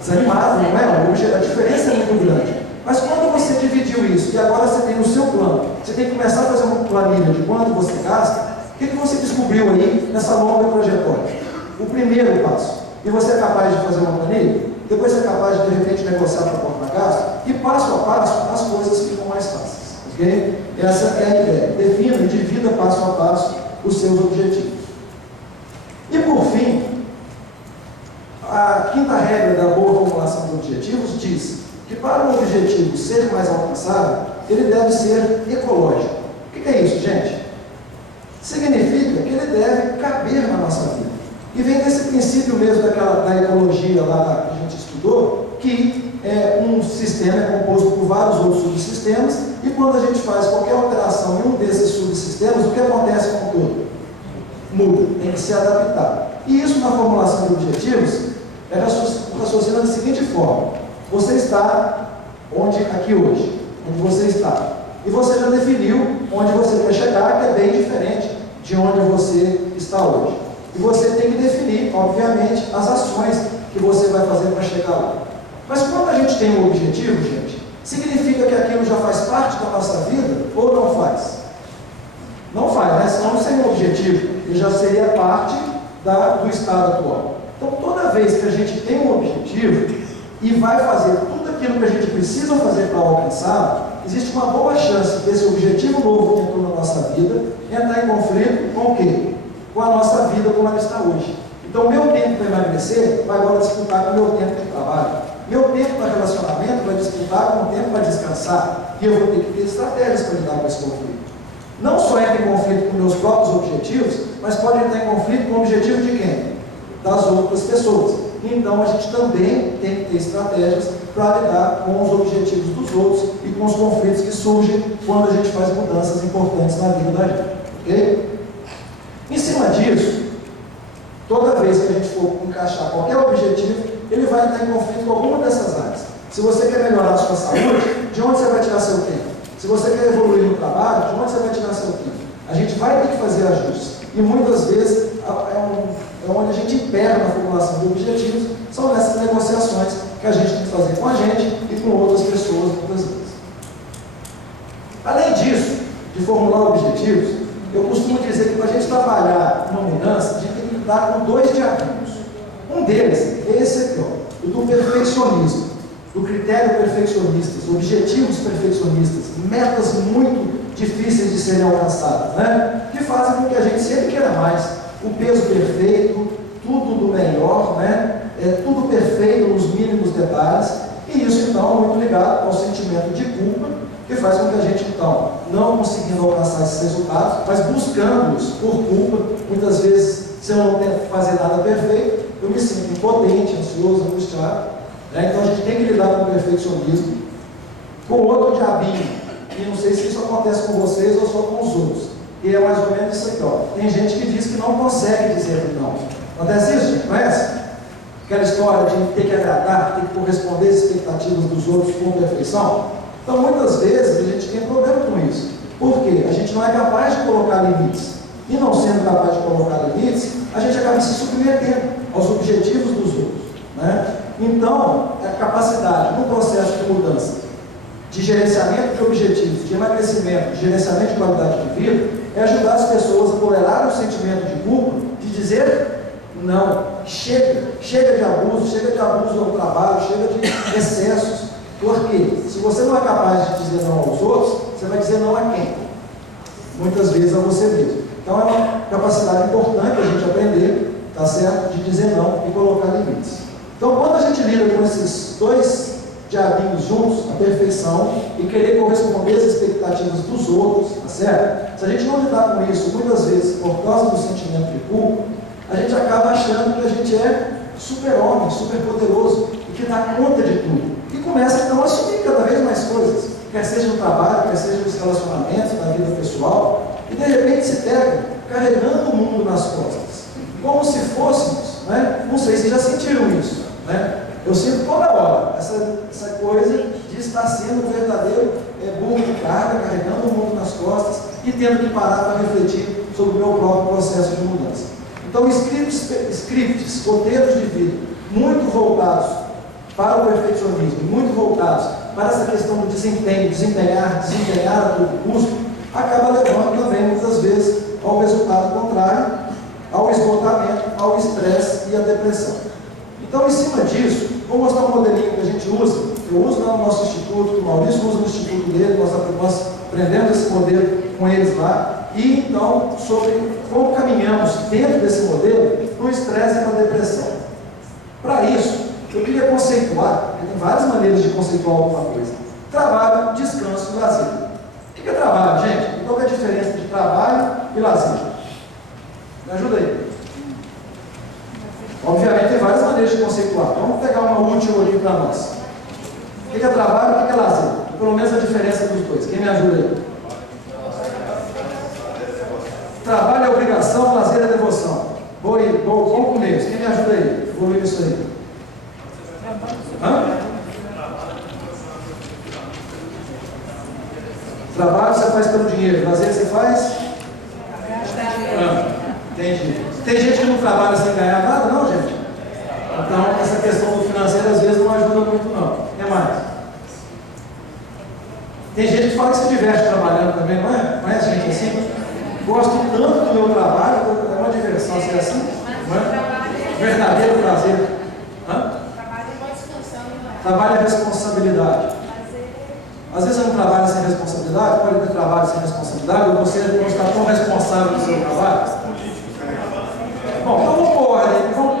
Desanimado, não é? A diferença é muito grande. Mas quando você dividiu isso, e agora você tem no seu plano, você tem que começar a fazer uma planilha de quanto você gasta, o que você descobriu aí nessa longa trajetória? O primeiro passo. E você é capaz de fazer uma planilha? Depois você é capaz de repente negociar para conta gasto? E passo a passo as coisas ficam mais fáceis. Ok? Essa é a ideia. Defina e divida passo a passo os seus objetivos. E por fim, a quinta regra da boa formulação de objetivos diz que para um objetivo ser mais alcançável, ele deve ser ecológico. O que é isso, gente? Significa que ele deve caber na nossa vida. E vem desse princípio mesmo da ecologia lá que a gente estudou, que um sistema é composto por vários outros subsistemas, e quando a gente faz qualquer alteração em um desses subsistemas, o que acontece com tudo? Muda, tem que se adaptar. E isso na formulação de objetivos raciocina da seguinte forma: você está aqui hoje, onde você está, e você já definiu onde você quer chegar, que é bem diferente de onde você está hoje. E você tem que definir, obviamente, as ações que você vai fazer para chegar lá. Mas quando a gente tem um objetivo, gente, significa que aquilo já faz parte da nossa vida ou não faz? Não faz, né? Senão não seria um objetivo, ele já seria parte do estado atual. Então, toda vez que a gente tem um objetivo e vai fazer tudo aquilo que a gente precisa fazer para alcançar, existe uma boa chance desse objetivo novo que entrou na nossa vida entrar em conflito com o quê? Com a nossa vida como ela está hoje. Então, meu tempo para emagrecer vai agora disputar com o meu tempo de trabalho. Meu tempo para relacionamento vai disputar com o tempo para descansar. E eu vou ter que ter estratégias para lidar com esse conflito. Não só entra em conflito com meus próprios objetivos, mas pode entrar em conflito com o objetivo de quem? Das outras pessoas. Então, a gente também tem que ter estratégias para lidar com os objetivos dos outros e com os conflitos que surgem quando a gente faz mudanças importantes na vida da gente. Ok? Em cima disso, toda vez que a gente for encaixar qualquer objetivo, ele vai entrar em conflito com alguma dessas áreas. Se você quer melhorar a sua saúde, de onde você vai tirar seu tempo? Se você quer evoluir no trabalho, de onde você vai tirar seu tempo? A gente vai ter que fazer ajustes. E muitas vezes é onde a gente impera na formulação de objetivos, são nessas negociações que a gente tem que fazer com a gente e com outras pessoas muitas vezes. Além disso, de formular objetivos, eu costumo dizer que para a gente trabalhar uma mudança, a gente tem que lidar com 2 diagramas. Um deles é esse aqui, ó, o do perfeccionismo. perfeccionismo, do critério perfeccionistas, objetivos perfeccionistas, metas muito difíceis de serem alcançadas, né? Que fazem com que a gente sempre queira mais, o peso perfeito, tudo do melhor, né? Tudo perfeito nos mínimos detalhes, e isso então é muito ligado ao sentimento de culpa, que faz com que a gente então, não conseguindo alcançar esses resultados, mas buscando-os por culpa, muitas vezes, se eu não tento fazer nada perfeito, eu me sinto impotente, ansioso, angustiado, né? Então a gente tem que lidar com o perfeccionismo. Com outro diabinho, e não sei se isso acontece com vocês ou só com os outros, e é mais ou menos isso aqui, ó. Tem gente que diz que não consegue dizer não. Acontece isso, gente? Conhece? Aquela história de ter que agradar, ter que corresponder às expectativas dos outros com perfeição. Então, muitas vezes, a gente tem problema com isso. Por quê? A gente não é capaz de colocar limites. E não sendo capaz de colocar limites, a gente acaba se submetendo aos objetivos dos outros, né? Então, a capacidade, no processo de mudança, de gerenciamento de objetivos, de emagrecimento, de gerenciamento de qualidade de vida, é ajudar as pessoas a tolerar o sentimento de culpa, de dizer não, chega de abuso no trabalho, chega de excessos. Porque se você não é capaz de dizer não aos outros, você vai dizer não a quem? Muitas vezes a você mesmo. Então é uma capacidade importante a gente aprender, tá certo? De dizer não e colocar limites. Então quando a gente lida com esses dois diabinhos juntos, a perfeição e querer corresponder às expectativas dos outros, tá certo? Se a gente não lidar com isso, muitas vezes, por causa do sentimento de culpa, a gente acaba achando que a gente é super-homem, super-poderoso e que dá conta de tudo. E começa então a assumir cada vez mais coisas, quer seja no trabalho, quer seja nos relacionamentos, na vida pessoal, e de repente se pega carregando o mundo nas costas, como se fôssemos, né? Não sei se já sentiram isso, né? Eu sinto toda hora essa coisa de estar sendo um verdadeiro burro de carga, carregando o mundo nas costas e tendo que parar para refletir sobre o meu próprio processo de mudança. Então, scripts, roteiros de vida, muito voltados para o perfeccionismo, muito voltados para essa questão do desempenho, desempenhar a todo custo, acaba levando também, muitas vezes, ao resultado contrário, ao esgotamento, ao estresse e à depressão. Então, em cima disso, vou mostrar um modelinho que a gente usa, eu uso lá no nosso instituto, o Maurício usa no instituto dele, nós aprendemos esse modelo com eles lá, e então, sobre como caminhamos dentro desse modelo para o estresse e para a depressão. Para isso, eu queria conceituar, porque tem várias maneiras de conceituar alguma coisa. Trabalho, descanso e lazer. O que é trabalho, gente? Qual é a diferença de trabalho e lazer? Me ajuda aí. Obviamente tem várias maneiras de conceituar. Vamos pegar uma útil ali para nós. O que é trabalho e o que é lazer? Pelo menos a diferença dos dois. Quem me ajuda aí? Trabalho é obrigação, lazer é devoção. Vamos com eles. Quem me ajuda aí? Vou ver isso aí. Hã? Trabalho você faz pelo dinheiro, lazer você faz? Entendi. Tem gente que não trabalha sem ganhar nada, não, gente? Então, essa questão do financeiro às vezes não ajuda muito, não. O que mais? Tem gente que fala que se diverte trabalhando também, não é? Conhece gente assim? Gosto tanto do meu trabalho, é uma diversão ser assim, não é? Verdadeiro prazer. Hã? Trabalho é responsabilidade. Às vezes eu não trabalho sem responsabilidade, pode ter trabalho sem responsabilidade, ou você não está tão responsável do seu trabalho. Bom, então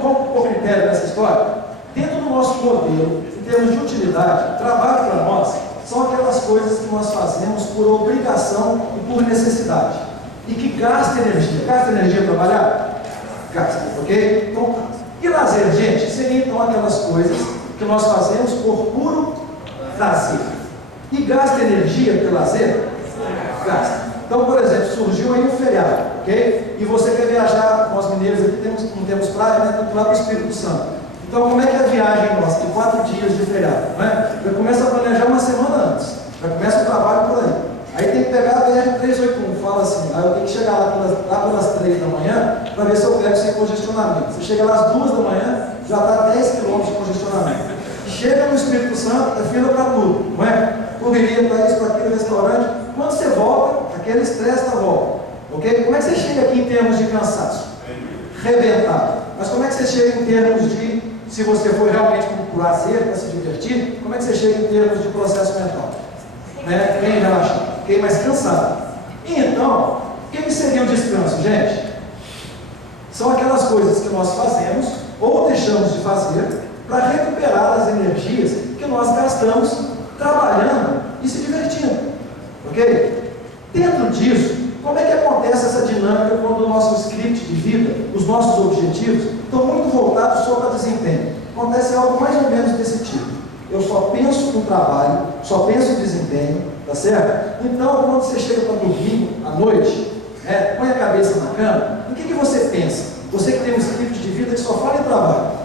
vamos pôr critério nessa história. Dentro do nosso modelo, em termos de utilidade, trabalho para nós são aquelas coisas que nós fazemos por obrigação e por necessidade. E que gasta energia. Gasta energia trabalhar? Gasta, ok? Então, e lazer, gente? Seria então aquelas coisas que nós fazemos por puro prazer. E gasta energia pelo lazer? Gasta. Então, por exemplo, surgiu aí um feriado, ok? E você quer viajar, nós mineiros aqui não temos praia, né? Temos lá para o Espírito Santo. Então, como é que é a viagem nossa? Tem 4 dias de feriado, não é? Já começa a planejar uma semana antes. Já começa o trabalho por aí. Aí tem que pegar a BR-381, fala assim, aí eu tenho que chegar lá pelas 3 da manhã para ver se eu pego sem congestionamento. Você chega lá às 2 da manhã, já está 10 km de congestionamento. Chega no Espírito Santo, é fila para tudo, não é? Correria para isso, para aquele restaurante. Quando você volta, aquele estresse da volta, ok? Como é que você chega aqui em termos de cansaço? Rebentado. Mas como é que você chega em termos de, se você for realmente para o lazer, para se divertir, como é que você chega em termos de processo mental? Né? Bem relaxado, fiquei mais cansado. E então, o que seria o descanso, gente? São aquelas coisas que nós fazemos ou deixamos de fazer para recuperar as energias que nós gastamos trabalhando e se divertindo. Ok? Dentro disso, como é que acontece essa dinâmica quando o nosso script de vida, os nossos objetivos, estão muito voltados só para desempenho? Acontece algo mais ou menos desse tipo. Eu só penso no trabalho, só penso em desempenho, tá certo? Então, quando você chega para dormir à noite, põe a cabeça na cama, o que você pensa? Você que tem um script de vida que só fala em trabalho.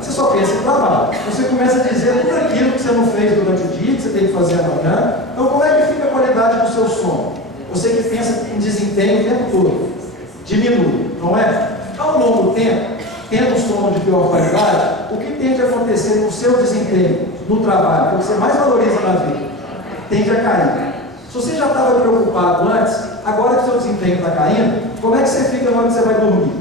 Você só pensa em trabalho. Você começa a dizer tudo aquilo que você não fez durante o dia, que você tem que fazer amanhã. Então, como é que fica a qualidade do seu sono? Você que pensa em desempenho o tempo todo, diminui, não é? Ao longo do tempo, tendo um sono de pior qualidade, o que tende a acontecer com o seu desempenho no trabalho, que você mais valoriza na vida, tende a cair. Se você já estava preocupado antes, agora que o seu desempenho está caindo, como é que você fica na hora que você vai dormir?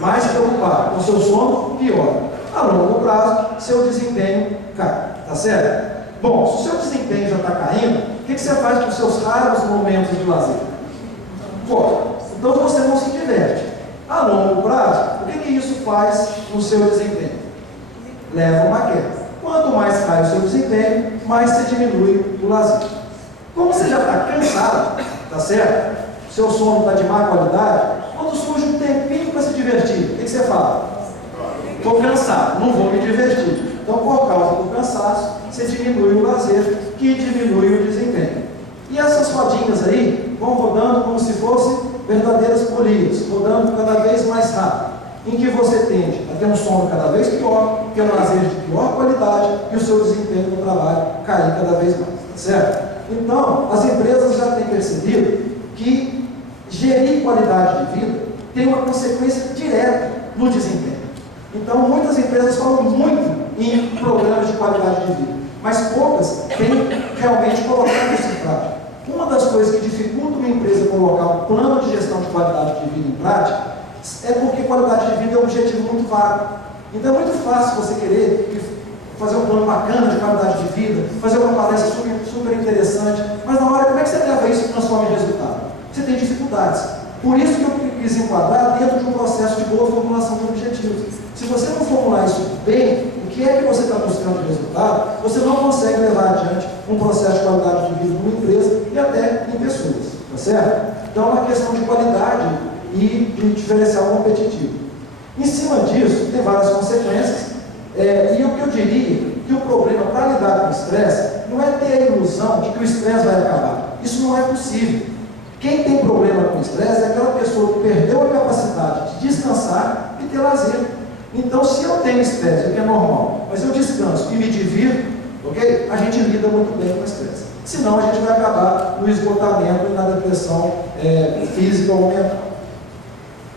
Mais preocupado, com o seu sono, pior. A longo prazo, seu desempenho cai, tá certo? Bom, se o seu desempenho já está caindo, o que você faz com os seus raros momentos de lazer? Fora. Então você não se diverte. A longo prazo, o que isso faz no seu desempenho? Leva uma queda. Quanto mais cai o seu desempenho, mais você diminui o lazer. Como você já está cansado, tá certo? Seu sono está de má qualidade, quando surge um tempinho para se divertir, o que você fala? Estou cansado, não vou me divertir. Então, por causa do cansaço, você diminui o lazer, que diminui o desempenho. E essas rodinhas aí vão rodando como se fossem verdadeiras polias, rodando cada vez mais rápido, em que você tende a ter um sono cada vez pior, ter um lazer de pior qualidade e o seu desempenho no trabalho cair cada vez mais, certo? Então, as empresas já têm percebido que gerir qualidade de vida tem uma consequência direta no desempenho. Então, muitas empresas falam muito em programas de qualidade de vida, mas poucas têm realmente colocado isso em prática. Uma das coisas que dificulta uma empresa colocar um plano de gestão de qualidade de vida em prática é porque qualidade de vida é um objetivo muito vago. Então, é muito fácil você querer fazer um plano bacana de qualidade de vida, fazer uma palestra super interessante, mas na hora, como é que você leva isso e transforma em resultado? Você tem dificuldades. Por isso que eu quis enquadrar dentro de um processo de boa formulação de objetivos. Se você não formular isso bem, o que é que você está buscando de resultado, você não consegue levar adiante um processo de qualidade de vida numa empresa e até em pessoas, tá certo? Então é uma questão de qualidade e de diferencial competitivo. Em cima disso, tem várias consequências, e o que eu diria que o problema para lidar com o estresse não é ter a ilusão de que o estresse vai acabar. Isso não é possível. Quem tem problema com o estresse é aquela pessoa que perdeu a capacidade de descansar e ter lazer. Então, se eu tenho estresse, o que é normal, mas eu descanso e me divirto, ok? A gente lida muito bem com o estresse. Senão, a gente vai acabar no esgotamento e na depressão física ou mental.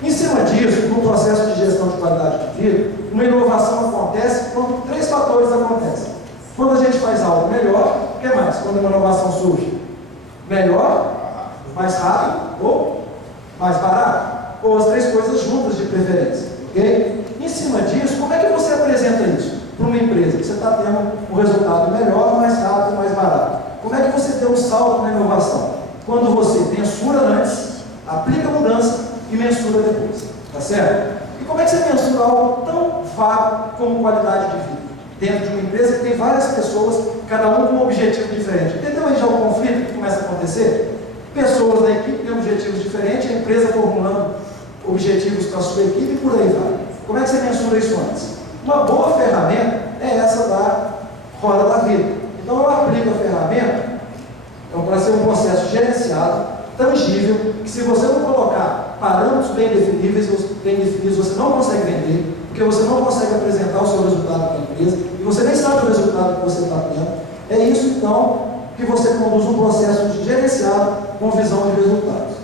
Em cima disso, no processo de gestão de qualidade de vida, uma inovação acontece quando 3 fatores acontecem. Quando a gente faz algo melhor, o que mais? Quando uma inovação surge? Melhor, mais rápido ou mais barato? Ou as 3 coisas juntas de preferência, ok? Em cima disso, como é que você apresenta isso para uma empresa? Que você está tendo um resultado melhor, mais rápido, mais barato. Como é que você deu um salto na inovação? Quando você mensura antes, aplica a mudança e mensura depois, tá certo? E como é que você mensura algo tão vago como qualidade de vida? Dentro de uma empresa que tem várias pessoas, cada um com um objetivo diferente. Entendeu aí já o conflito que começa a acontecer? Pessoas da equipe têm objetivos diferentes, a empresa formulando objetivos para a sua equipe e por aí vai. Como é que você mensura isso antes? Uma boa ferramenta é essa da roda da vida. Então eu aplico a ferramenta para ser um processo gerenciado, tangível, que se você não colocar parâmetros bem definidos, você não consegue vender, porque você não consegue apresentar o seu resultado para a empresa, e você nem sabe o resultado que você está tendo. É isso então que você conduz um processo de gerenciado com visão de resultados.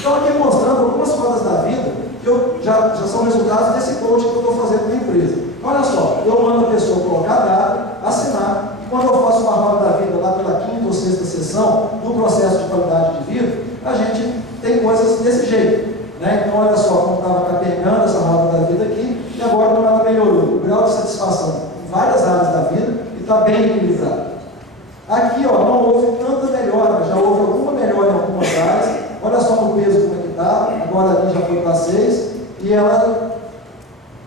Então aqui mostrando algumas rodas da vida que já são resultados desse coaching que eu estou fazendo na empresa. Olha só, eu mando a pessoa colocar data, assinar, e quando eu faço uma roda da vida lá pela 5ª ou 6ª sessão do processo de qualidade de vida, a gente tem coisas desse jeito, né? Então olha só como estava capenhando essa roda da vida aqui, e agora como ela melhorou, o grau de satisfação em várias áreas para 6, e ela,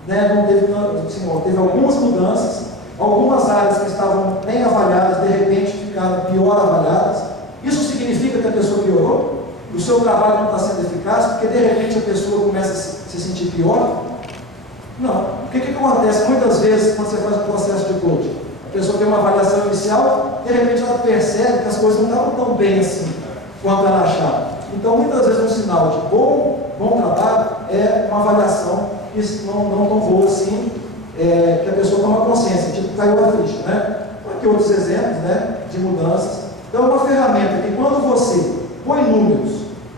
né, não teve, assim, teve algumas mudanças, algumas áreas que estavam bem avaliadas, de repente ficaram pior avaliadas. Isso significa que a pessoa piorou? O seu trabalho não está sendo eficaz, porque de repente a pessoa começa a se sentir pior? Não. O que acontece muitas vezes quando você faz um processo de coaching? A pessoa tem uma avaliação inicial, de repente ela percebe que as coisas não estavam tão bem assim quanto ela achava. Então, muitas vezes, um sinal de bom trabalho é uma avaliação que não tão boa assim, que a pessoa toma consciência, tipo, caiu a ficha, né? Aqui outros exemplos, né, de mudanças. Então, é uma ferramenta que, quando você põe números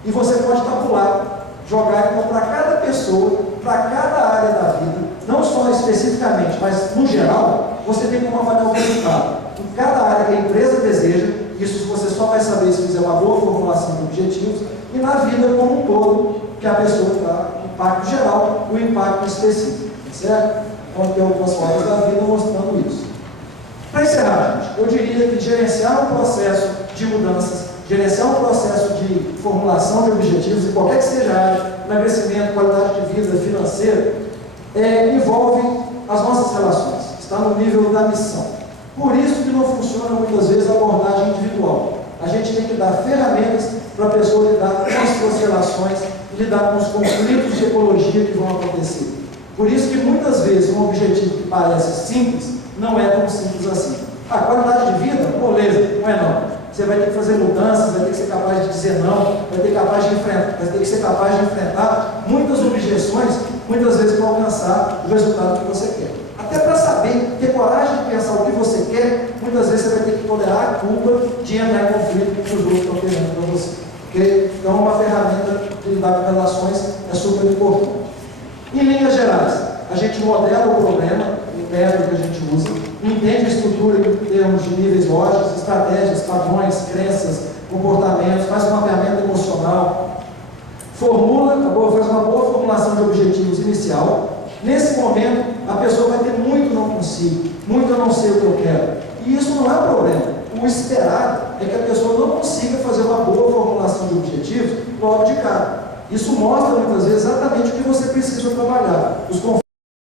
e você pode tabular, jogar então para cada pessoa, para cada área da vida, não só especificamente, mas no geral, você tem como avaliar o resultado. Em cada área que a empresa deseja, isso você só vai saber se fizer uma boa formulação de objetivos, e na vida como um todo, que a pessoa está, o impacto geral e o impacto específico, certo? Então, tem algumas formas da vida mostrando isso. Para encerrar, gente, eu diria que gerenciar um processo de mudanças, gerenciar um processo de formulação de objetivos, em qualquer que seja a área, emagrecimento, qualidade de vida, financeira, envolve as nossas relações, está no nível da missão. Por isso que não funciona muitas vezes a abordagem individual. A gente tem que dar ferramentas para a pessoa lidar com as suas relações, lidar com os conflitos de ecologia que vão acontecer. Por isso que muitas vezes um objetivo que parece simples, não é tão simples assim. A qualidade de vida, beleza, não é não. Você vai ter que fazer mudanças, vai ter que ser capaz de dizer não, vai ter que ser capaz de enfrentar muitas objeções, muitas vezes para alcançar o resultado que você quer. Até para saber, ter coragem de pensar o que você quer, muitas vezes você vai ter que tolerar a culpa de entrar em conflito com o que os outros estão querendo para você. Okay? Então, uma ferramenta de lidar com relações é super importante. Em linhas gerais, a gente modela o problema, o método que a gente usa, entende a estrutura em termos de níveis lógicos, estratégias, padrões, crenças, comportamentos, faz um mapeamento emocional, faz uma boa formulação de objetivos inicial. Nesse momento, a pessoa vai ter muito não consigo, muito eu não sei o que eu quero. E isso não é problema. O esperado é que a pessoa não consiga fazer uma boa formulação de objetivos logo de cara. Isso mostra muitas vezes exatamente o que você precisa trabalhar. Os